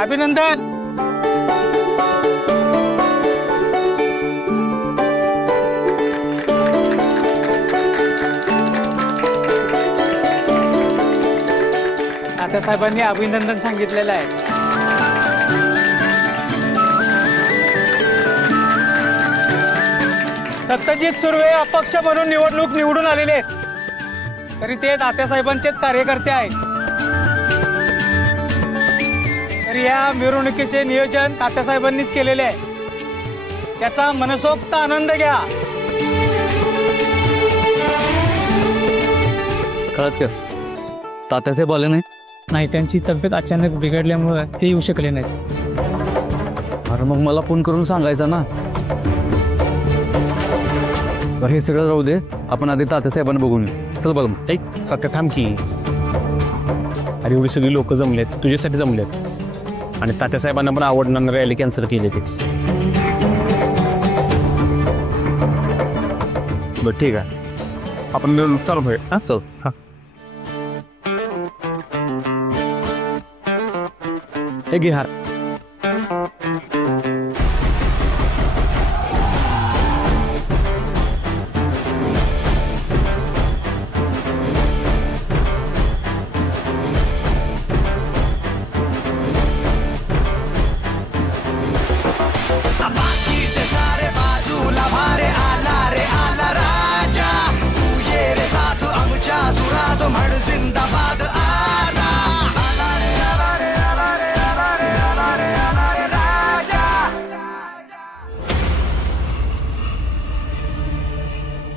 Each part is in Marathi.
अभिनंदन. साहेबांनी अभिनंदन सांगितलेलं आहे. सत्यजित सुर्वे अपक्ष म्हणून निवडून आलेले, तरी ते तात्यासाहेबांचेच कार्यकर्ते आहेत. तरी या मिरवणुकीचे नियोजन तात्यासाहेबांनीच केलेले आहे. त्याचा मनसोक्त आनंद घ्या. कळत का तात्यासाहेब आले नाही, त्यांची तब्येत अचानक बिघडल्यामुळे ते येऊ शकले नाहीत. अरे मग मला फोन करून सांगायचं ना. हे सगळं राहू दे, आपण आधी तात्यासाहेबांना बघून येऊ. चल बघ. एक सत्य थांब की. अरे एवढी सगळी लोक जमलेत, तुझ्यासाठी जमलेत, आणि तात्यासाहेबांना पण आवडणार रॅली कॅन्सल केली ते. बरं ठीक आहे, आपण चालू भाई. हां चल. हां हे घे हार.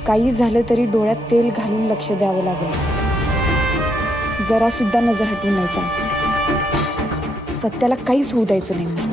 काही झालं तरी डोळ्यात तेल घालून लक्ष द्यावं लागलं. जरा सुद्धा नजर हटवून नाही चालणार. सत्याला काहीच होऊ द्यायचं नाही.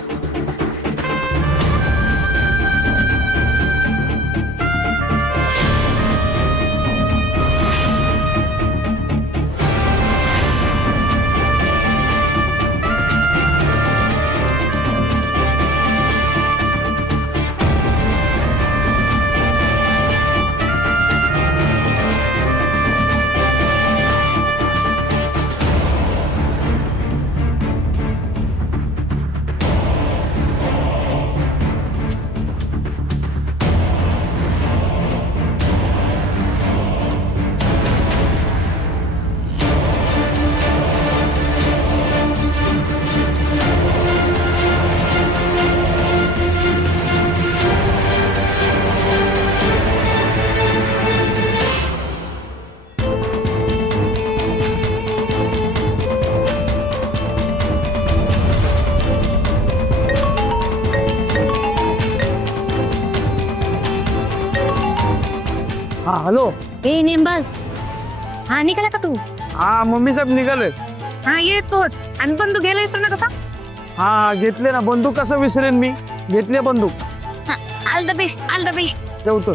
हा हॅलो. ए नेमबाज, हा निघाला का तू? हा मम्मी साहेब निघाले. हा येतोच. आणि बंदूक घ्यायला विसरू नका. हा घेतले ना बंदूक. कसं विसरेन मी, घेतले बंदूक. All the best, all the best. ठेवतो.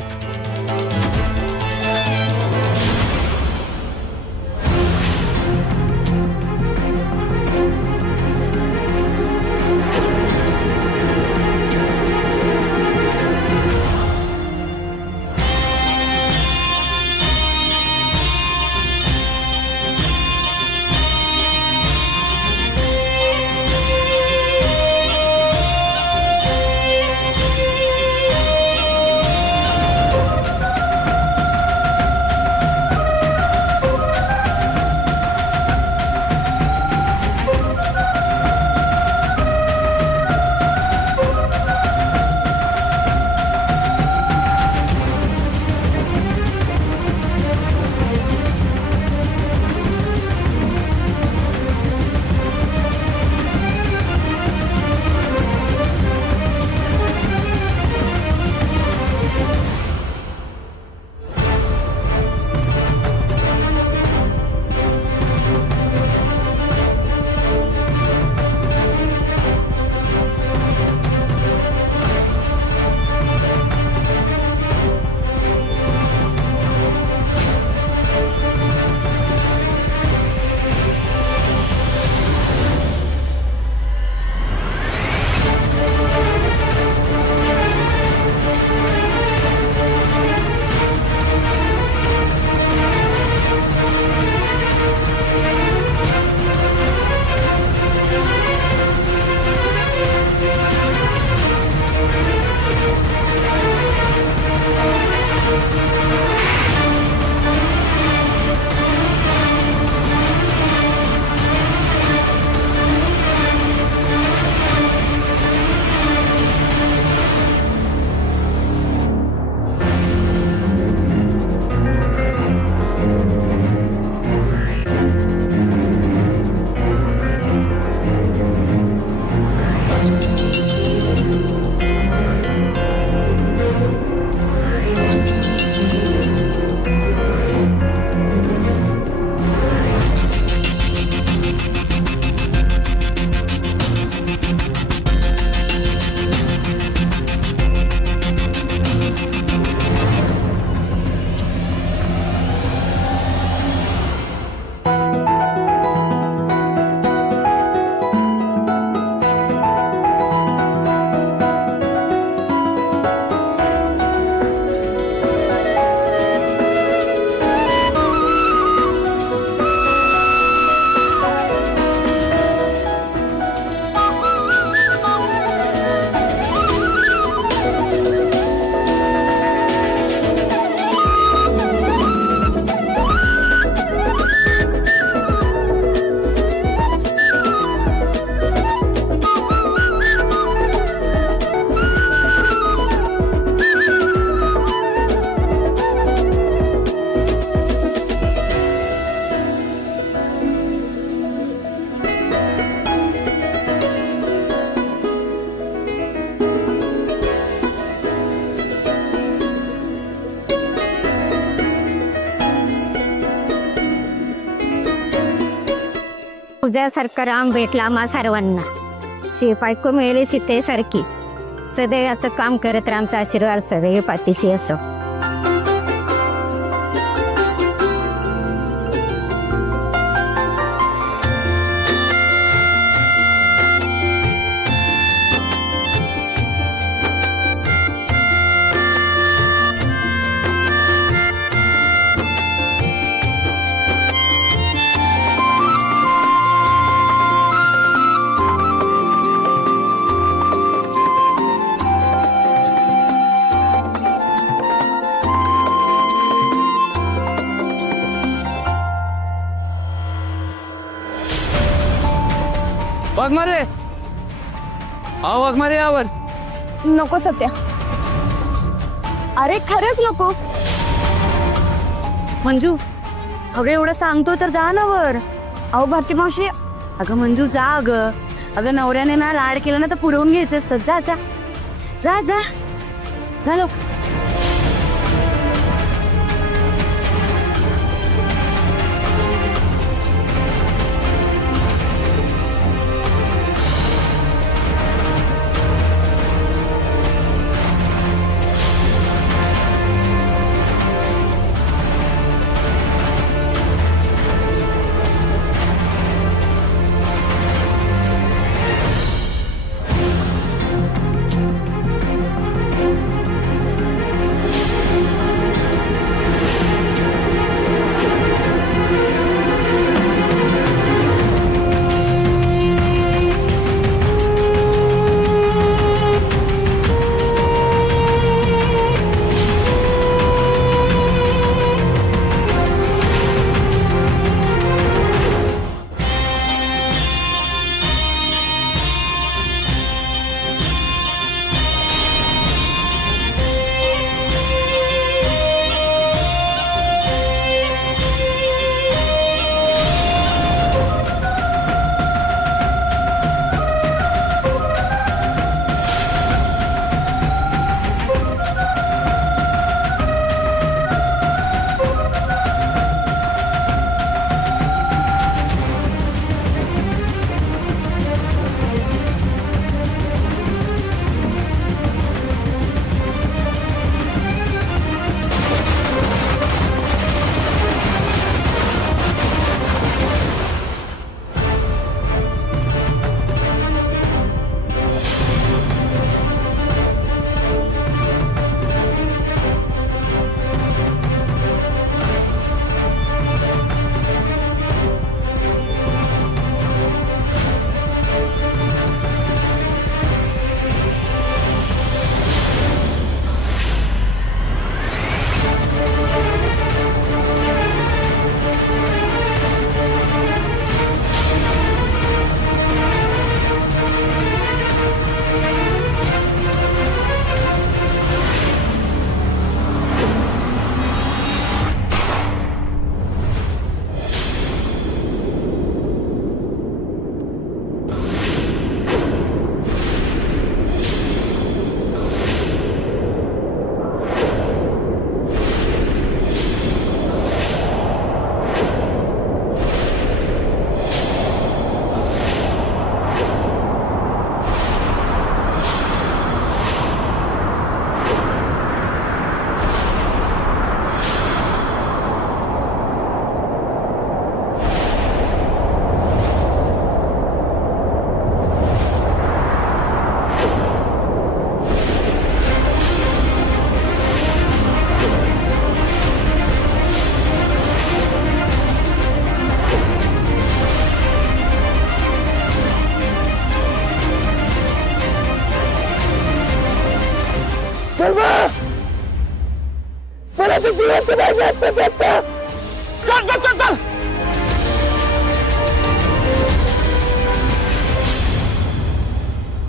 तुझ्यासारखा राम भेटला आम्हा सर्वांना. बायको मिळाली सीतेसारखी. सदैव असं काम करत रामचा आशीर्वाद सदैव पाठीशी असो. वाघमारे, वाघमारे यावर. नको सत्या. अरे खरंच नको. मंजू अगं एवढं सांगतो तर जा ना वर. अहो भारती मावशी. अगं मंजू जा. अगं नवऱ्याने ना लाड केलं ना तर पुरवून घ्यायचं असतं. जा जा जा जा जा लवकर.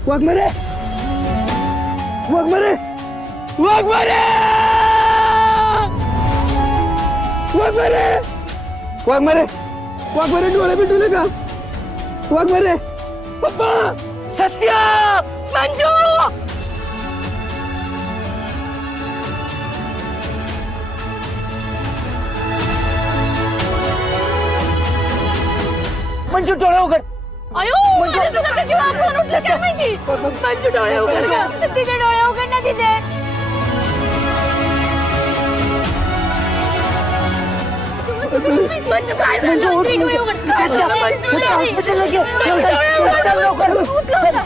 वाघमारे वाघमारे वाघमारे वाघमारे वाघमारे वाघमारे डोळे भेटले का वाघमारे पप्पा सत्य मंजू मंजू डोळे उघड. अयो माझ्या सुनाचा जीव कोण उठलं काय माहिती. मंजू डोळे उघड गं. तिचे डोळे उघड ना तिचे. मंजू काय झालं. ती डोळे उघड. हॉस्पिटलला घे. चल लवकर. चल.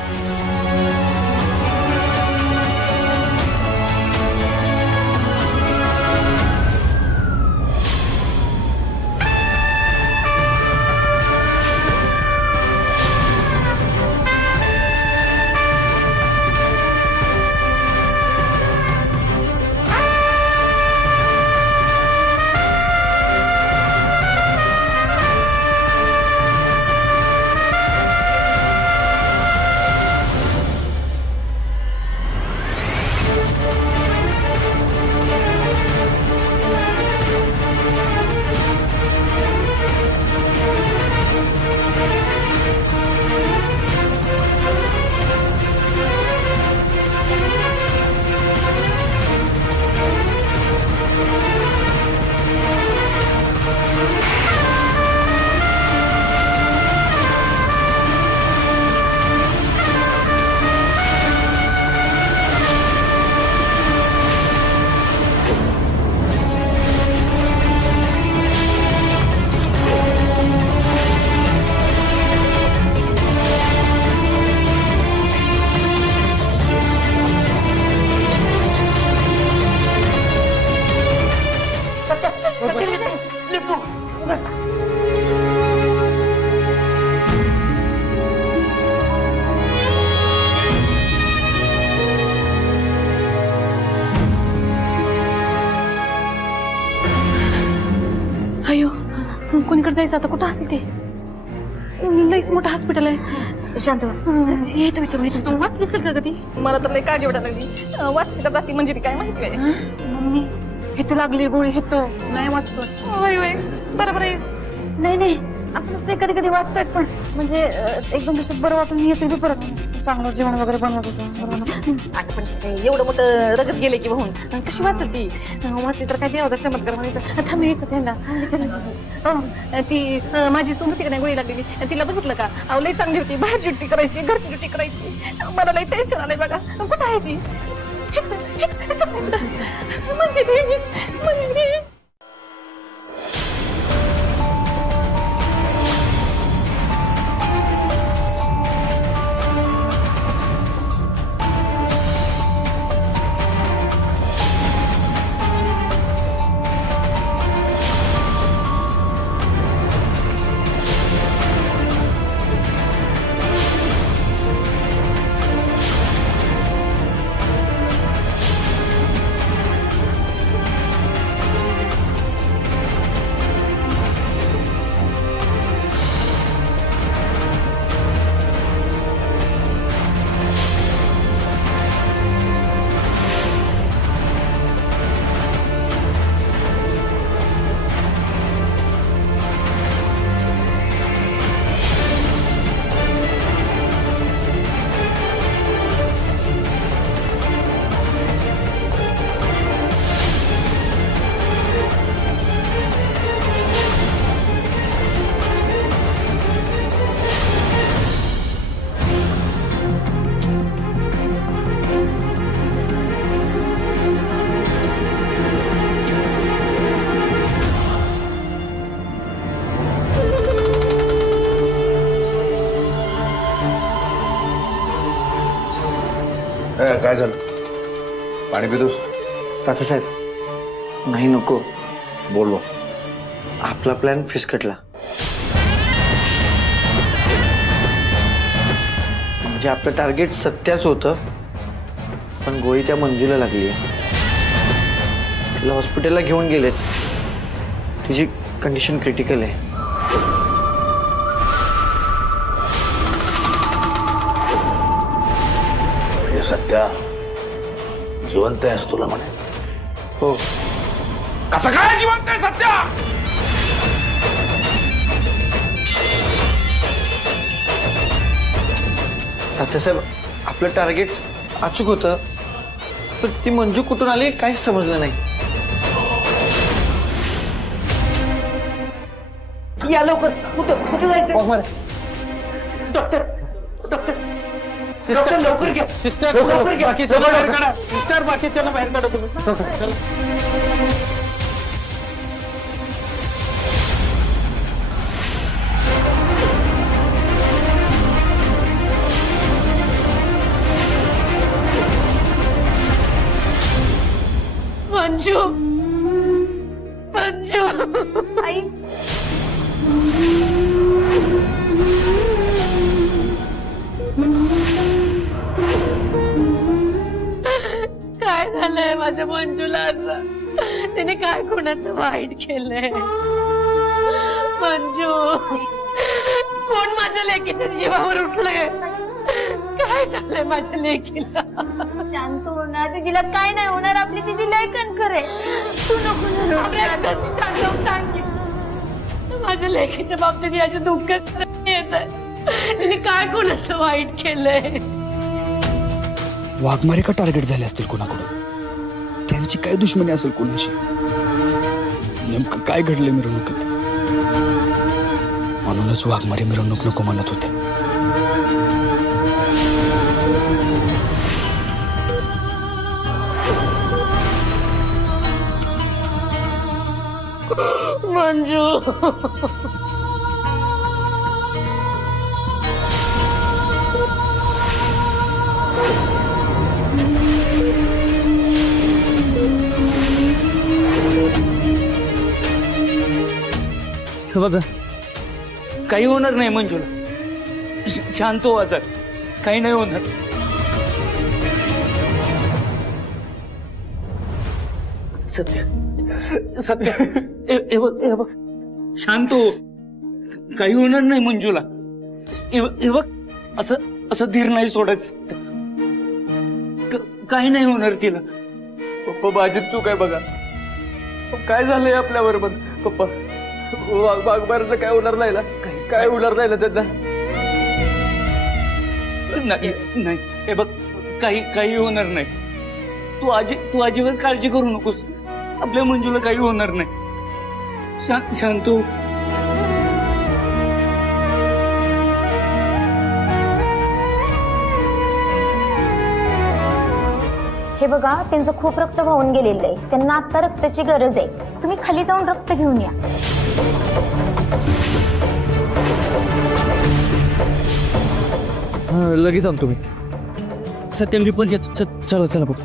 अयो कोणीकडे जायचं आता. कुठं असेल ते. लईच मोठं हॉस्पिटल आहे. शांत हे तर विचारू. वाचली असेल का कधी. मला तर लई काळजी वाटायला लागली. वाचली का जाती म्हणजे काय माहिती आहे. मम्मी हे तर लागली गोळी. हे तो नाही वाचतो. होय होय बरोबर आहे. नाही नाही असं नसते. कधी कधी वाचतात पण म्हणजे एकदम दिवसात बरं वाटून येते बी परत. चांगलं जेवण वगैरे बनवत होतं. आता पण एवढं मोठं रगत गेले की वाहून कशी वाचत ती. वाचली तर काय देवा चमत्कार म्हणायचं. थांब यायचं त्यांना. ती माझी सून होती का नाही गोळी लागलेली. तिला बघितलं का. अहो लई चांगली होती. बाहेर ड्युटी करायची घरची ड्युटी करायची. मला लई टेन्शन आलंय बघा. कुठं आहे ती. म्हणजे काय झालं. पाणी पितोस. तात्यासाहेब नाही नको. बोललो. आपला प्लॅन फिसकटला. म्हणजे आपलं टार्गेट सत्याच होतं पण गोळी त्या मंजूला लागली. तिला हॉस्पिटलला घेऊन गेलेत. तिची कंडिशन क्रिटिकल आहे. सत्या जिवंत आहेस तुला म्हणे. हो. कसं काय जिवंत आहे सत्या. तात्यासाहेब आपलं टार्गेट अचूक होतं पण ती मंजू कुठून आली काहीच समजलं नाही. या लवकर. कुठं जायचं. सिस्टर लवकर घ्या सिस्टर लवकर घ्या बाकीच्या बाहेर काढा सिस्टर बाकीच्या बाहेर काढा तुम्ही मंजू मंजू आई काय झालंय माझ्या मंजूला असं तिने काय कोणाचं वाईट केलंय मंजू कोण माझ्या लेकीच्या जीवावर उठलंय काय झालंय माझ्या लेकीला शांत होणार तिला काय नाही होणार आपली तिची लेखन करे तू नको शांत सांग माझ्या लेकीच्या बाबतीत अशी दुःख येत आहे तिने काय कोणाचं वाईट केलंय वाघमारे का टार्गेट झाले असतील कोणाकडून त्यांची काय दुश्मनी असेल कोणाशी नेमकं काय घडले मिरवणुकीत म्हणूनच वाघमारे मिरवणूक नको म्हणत होते मंजू बघा काही होणार नाही मंजूला शांत हो आजार काही नाही होणार सत्य सत्य हे बघ शांत हो काही होणार नाही मंजूला हे बघ असं धीर नाही सोडायचं काही नाही होणार तिला पप्पा माझी चूक आहे बघा काय झालंय आपल्या बरोबर पप्पा वाघमारेचं काय होणार नाही ना काय होणार नाही ना त्यांना नाही हे बघ काही होणार नाही तू अजिबात काळजी करू नकोस आपल्या मंजूला काही होणार नाही शांत हो हे बघा त्यांचं खूप रक्त वाहून गेलेलं आहे त्यांना आता रक्ताची गरज आहे तुम्ही खाली जाऊन रक्त घेऊन या लगेच आणतो मी सत्यम पण चला चला बघ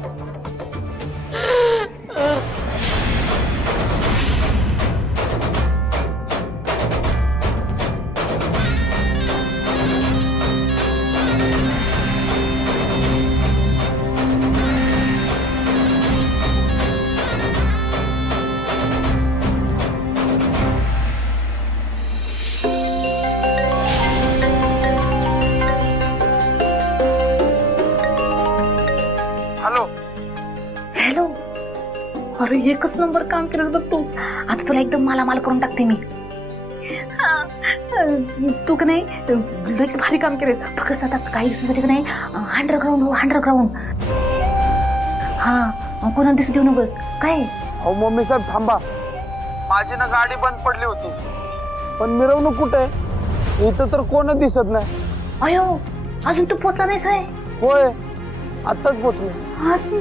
अरे एकच नंबर काम केलंस बघ तू आता तुला एकदम मालामाल करून टाकते मी तू का नाही लईच भारी काम केलं फक्त आता काही दिवसासाठी का नाही अंडरग्राउंड हा कोणाला दिसू देऊ नकोस काय अहो मम्मी साहेब थांबा माझी ना गाडी बंद पडली होती पण मिरवणूक कुठे इथं तर कोणच दिसत नाही अयो अजून तू पोचला नाहीस आहे होय आत्ताच पोचलो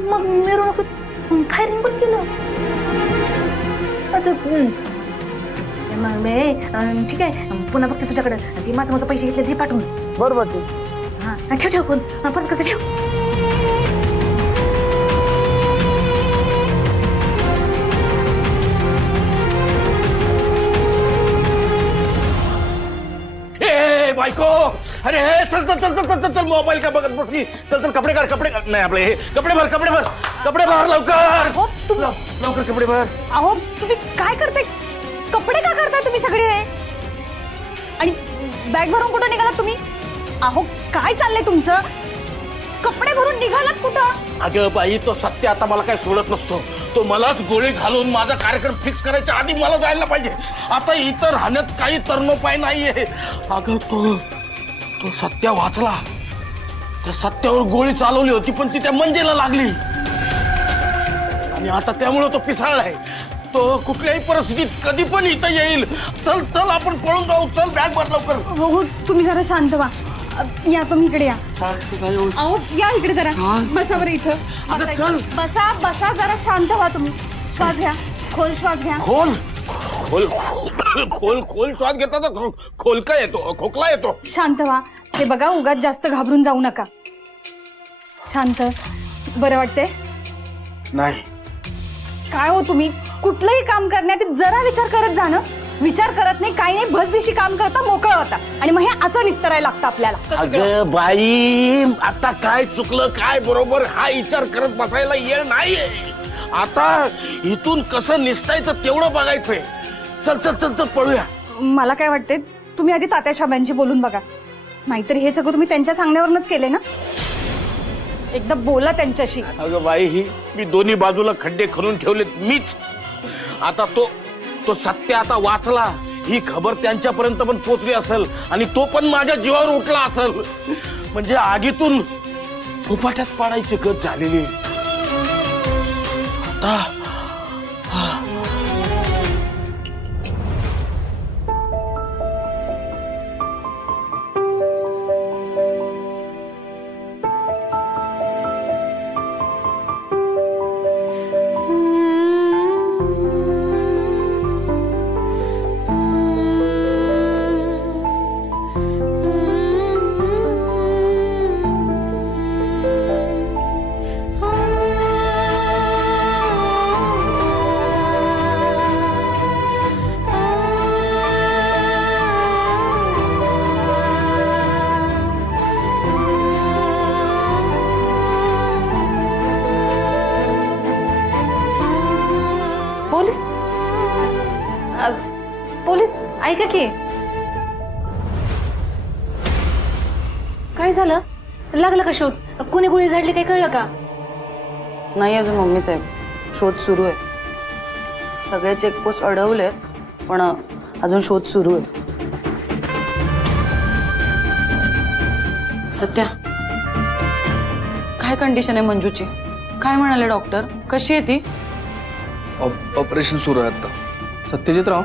मग मिरवणूक फायरिंग पण केलं ठीक आहे पुन्हा बघते तुझ्याकडे ती माझं पैसे घेतले ते पाठवून बरोबर ठीक हा ठेव फोन परत करते ठेव बायको अरे चल चल चल चल चल चल मोबाईल का बघत बसली चल चल कपडे कर नाही आपले कपडे भर लवकर लवकर कपडे भर अहो तुम्ही काय करताय कपडे का करताय तुम्ही सगळे आणि बॅग भरून कुठं निघालात तुम्ही अहो काय चाललंय तुमचं कपडे भरून निघालात कुठं अगं बाई तो सत्य आता मला काय सोडत नसतो तो मलाच गोळी घालून माझा कार्यक्रम फिक्स करायच्या आधी मला जायला पाहिजे आता इतर राहण्यात काही तरणोपाय नाहीये अगं तो सत्य वाचला त्या सत्यावर गोळी चालवली होती पण ती त्या मंजेला लागली आणि आता त्यामुळे तो पिसाळलाय तो कुठल्याही परिस्थितीत कधी पण इथं येईल चल चल आपण पळून जाऊ चल बॅग भर लवकर हो तुम्ही जरा शांत व्हा या तुम्ही इकडे या. अहो या इकडे जरा. बसा बरं इथं. बसा बसा जरा शांत व्हा तुम्ही. श्वास घ्या, खोल श्वास घ्या. खोल खोल खोल खोल श्वास घेता तर खोलका येतो, खोकला येतो. शांत व्हा. हे बघा उगाच जास्त घाबरून जाऊ नका. शांत. बरं वाटतंय? नाही. काय हो तुम्ही कुठलंही काम करण्यात जरा विचार करत जाणं. विचार करत नाही, काही नाही, भसदिशी काम करता, मोकळं होता आणि मग हे असं निस्तरायला लागतं आपल्याला. अगं बाई, आता काय चुकलं काय बरोबर हा विचार करत बसायला येळ नाहीये. आता इथून कसं निसटायचं तेवढं बघायचंय. चल चल चल चल पळूया. मला काय वाटतंय, तुम्ही आधी तात्या साहेबांशी बोलून बघा. नाहीतर हे सगळं तुम्ही त्यांच्या सांगण्यावरूनच केले ना. एकदा बोला त्यांच्याशी. अगं बाई, ही मी दोन्ही बाजूला खड्डे खणून ठेवलेत मीच. आता तो सत्य आता वाचला ही खबर त्यांच्यापर्यंत पण पोचली असेल आणि तो पण माझ्या जीवावर उठला असेल. म्हणजे आगीतून फुफाट्यात पाडायची गत झालेली. आता पोलीस पोलीस ऐका की. काय झालं? लागलं का शोध? कुणी गोळी झाडली काही कळलं का? नाही अजून मम्मी साहेब, शोध सुरू आहे. सगळे चेकपोस्ट अडवले पण अजून शोध सुरू आहे. सत्या, काय कंडिशन आहे मंजूची? काय म्हणाले डॉक्टर? कशी आहे ती? ऑपरेशन सुरू आहे आता. सत्यजितराव,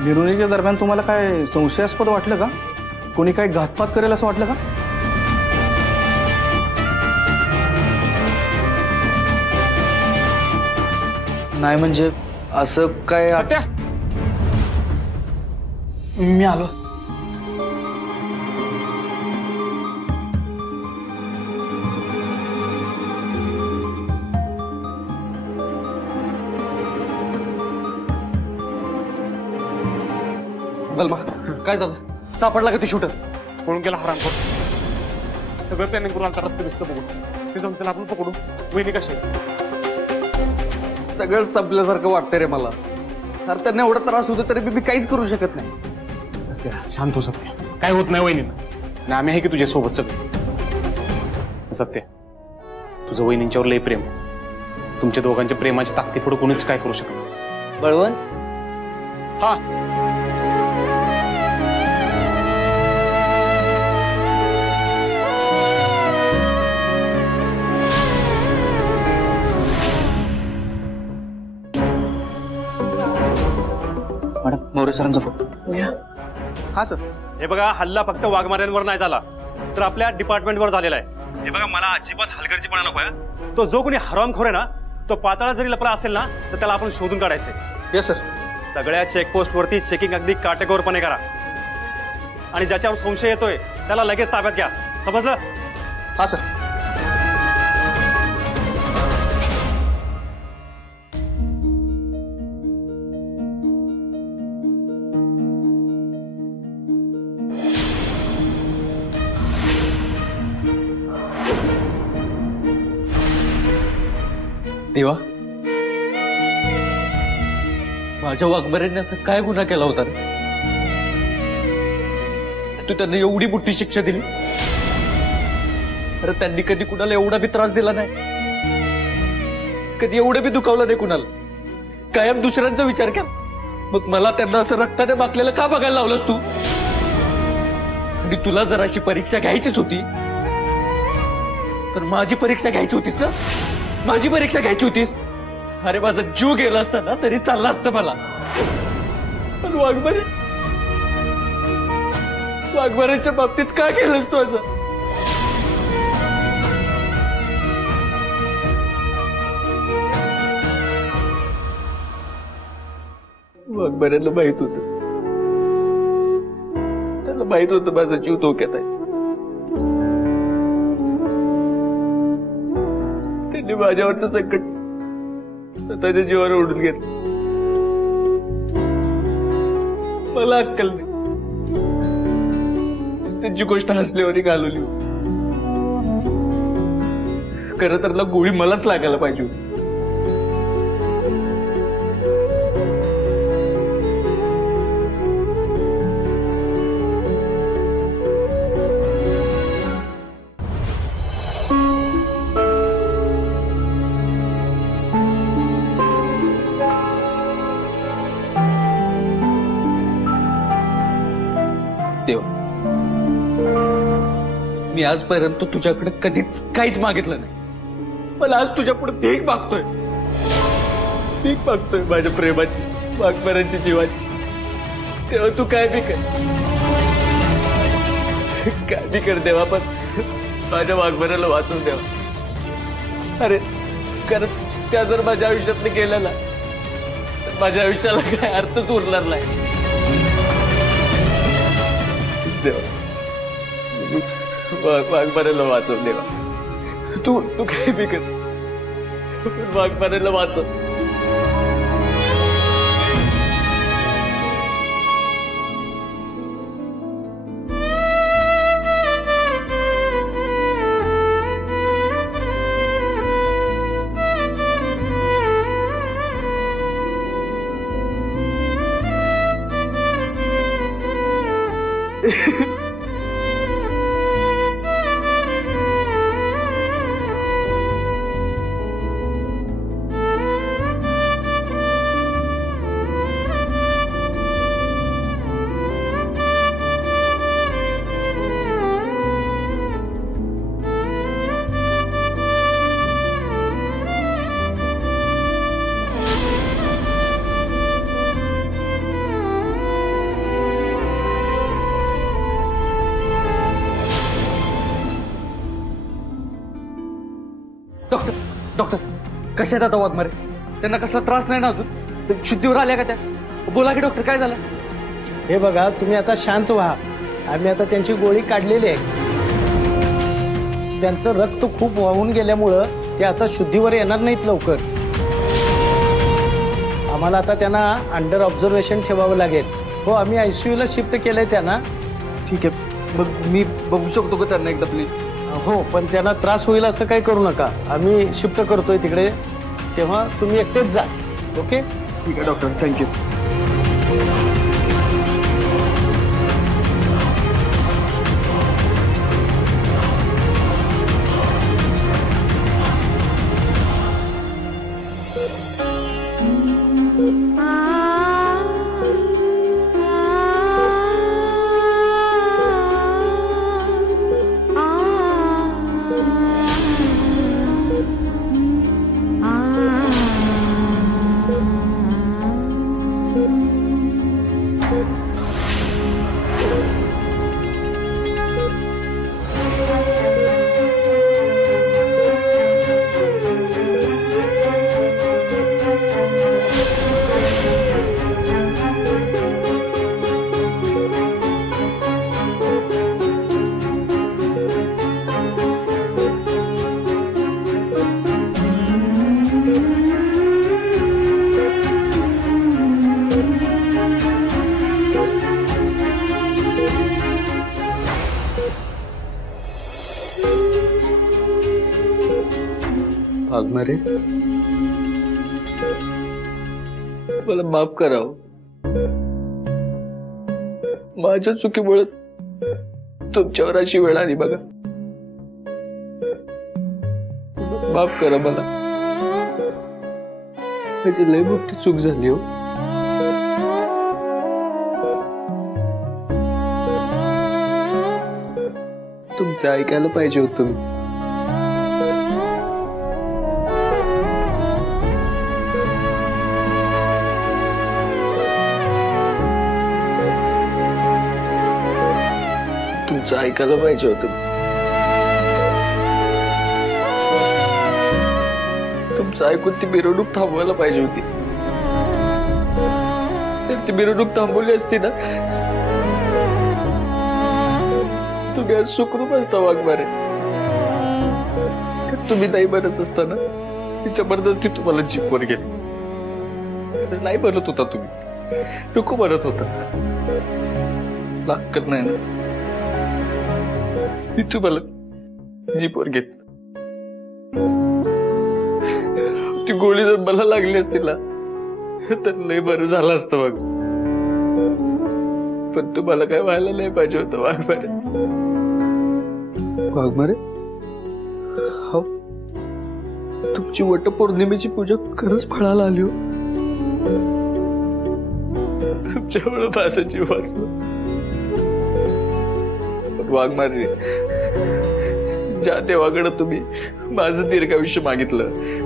मिरवणुकीच्या दरम्यान तुम्हाला काय संशयास्पद वाटलं का? कोणी काही घातपात करेल असं वाटलं का? नाही म्हणजे असं काय. सत्या, मी आलो. बलमा, काय झालं? सापडला का ती शूटर? पळून गेला हरामखोर. सगळं प्लॅनिंग करून आता रस्ते बिस्त बघून ते जाऊन त्याला आपण पकडू. वहिनी कशी सगळं संपल्यासारखं वाटतंय रे मला. तर त्यांना एवढा त्रास होतो तरी मी काहीच करू शकत नाही. सत्या शांत हो. सत्या काय होत नाही वहिनींना. आणि आम्ही आहे की तुझ्या सोबत सगळे. सत्य, तुझं वहिनींच्यावर लय प्रेम. तुमच्या दोघांच्या प्रेमाची ताकदी पुढे कोणीच काय करू शकत नाही. बळवंत. हा, मॅडम, मोरे सरांचा फोन. हा सर. हे बघा, हल्ला फक्त वाघमाऱ्यांवर नाही झाला तर आपल्या डिपार्टमेंटवर झालेला आहे. हे बघा, मला अजिबात हलगर्जीपणा नकोय. तो जो कोणी हरामखोर आहे ना, तो पाताळात जरी लपला असेल ना तर त्याला आपण शोधून काढायचे. Yes sir. सगळ्या चेकपोस्ट वरती चेकिंग अगदी काटेकोरपणे करा आणि ज्याच्यावर संशय येतोय त्याला लगेच ताब्यात घ्या. समजलं? हा सर. देवा, माझ्या वाघमाऱ्यांनी असं काय गुन्हा केला होता? तू त्यांना एवढी मोठी शिक्षा दिलीस. अरे त्यांनी कधी कुणाला एवढा बी त्रास दिला नाही, कधी एवढं बी दुखावलं नाही कुणाला. कायम दुसऱ्यांचा विचार केला. मग मला त्यांना असं रक्ताने माखलेलं का बघायला लावलंस तू? आणि तुला जर अशी परीक्षा घ्यायचीच होती तर माझी परीक्षा घ्यायची होतीस ना. माझी परीक्षा घ्यायची होतीस. अरे माझा जीव गेला असता ना तरी चालला असतं मला. पण वाघमारे वाघमाराच्या बाबतीत का केलंस तू असं? वाघमाऱ्याला माहित होत, त्याला माहित होतं माझा जीव धोक्यात आहे. त्यांनी माझ्यावरचं संकट स्वतःच्या जीवावर ओढून घेतलं. मला अक्कल नाही. त्यांची गोष्ट हसल्यावर घालवली. खरं तर गोळी मलाच लागायला पाहिजे होती. मी आजपर्यंत तुझ्याकडे कधीच काहीच मागितलं नाही. मला आज तुझ्या पुढे भीक मागतोय. भीक मागतोय माझ्या प्रेमाची, वाघमारांची, जीवाची. तेव्हा तू काय बी कर, काय बी कर देवा, पण माझ्या वाघमाराला वाचवून देवा. अरे कारण त्या जर माझ्या आयुष्यातनं गेल्या ना, तर माझ्या आयुष्याला काय अर्थच उरणार नाही. देवा वाघमाराला वाचव देवा. तू काय बी कर, वाघमाराला वाचव. डॉक्टर डॉक्टर कशा आहेत आता वाघमारे? त्यांना कसला त्रास नाही ना अजून? शुद्धीवर आल्या का त्या? बोला की डॉक्टर, काय झालं? हे बघा, तुम्ही आता शांत व्हा. आम्ही आता त्यांची गोळी काढलेली आहे. त्यांचं रक्त खूप वाहून गेल्यामुळं ते आता शुद्धीवर येणार नाहीत लवकर. आम्हाला आता त्यांना अंडर ऑब्झर्वेशन ठेवावं लागेल. हो, आम्ही ICU ला शिफ्ट केलंय त्यांना. ठीक आहे, मग मी बघू शकतो का त्यांना एकदा प्लीज? हो, पण त्यांना त्रास होईल असं काही करू नका. आम्ही शिफ्ट करतोय तिकडे, तेव्हा तुम्ही एकटेच जा. ओके? ठीक आहे डॉक्टर, थँक्यू. वाघमारे, मला माफ करावं. माझ्या चुकीमुळे तुमच्यावर अशी वेळ आली बघा. माफ करा मला. माझी लय मोठी चूक झाली हो. तुमचं ऐकायला पाहिजे होतं मी. तुमचं ऐकायला पाहिजे होतं. तुमचं ऐकून ती मिरवणूक थांबवायला पाहिजे होती. जर ती मिरवणूक थांबवली असती ना, तुम्ही आज सुखरूप असता वाघमारे. तुम्ही नाही बनत असताना ही जबरदस्ती तुम्हाला जीपवर घेतली. नाही बनत होता तुम्ही, नको बनत होता. लाक्कल नाही ना, मी तुम्हाला जीपवर घेत. ती गोळी जर मला लागली असती ना तर लय बरं झालं असतं बघ. पण तुम्हाला काय व्हायला नाही पाहिजे होतं वाघमारे. वाघमारे, हो, तुमची वटपौर्णिमेची पूजा खरंच फळाला आली हो. तुमच्यामुळे माझा जीव वाचला. पण वाघमारे, ज्या देवाकडे तुम्ही माझं दीर्घायुष्य मागितलं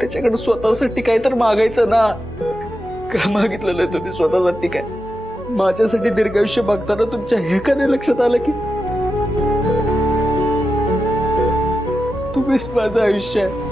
त्याच्याकडे स्वतःसाठी काय तर मागायचं ना. का मागितलं नाही तुम्ही स्वतःसाठी काय? माझ्यासाठी दीर्घायुष्य मागताना तुमच्या हे का नाही लक्षात आलं की तुम्हीच माझं आयुष्य आहे.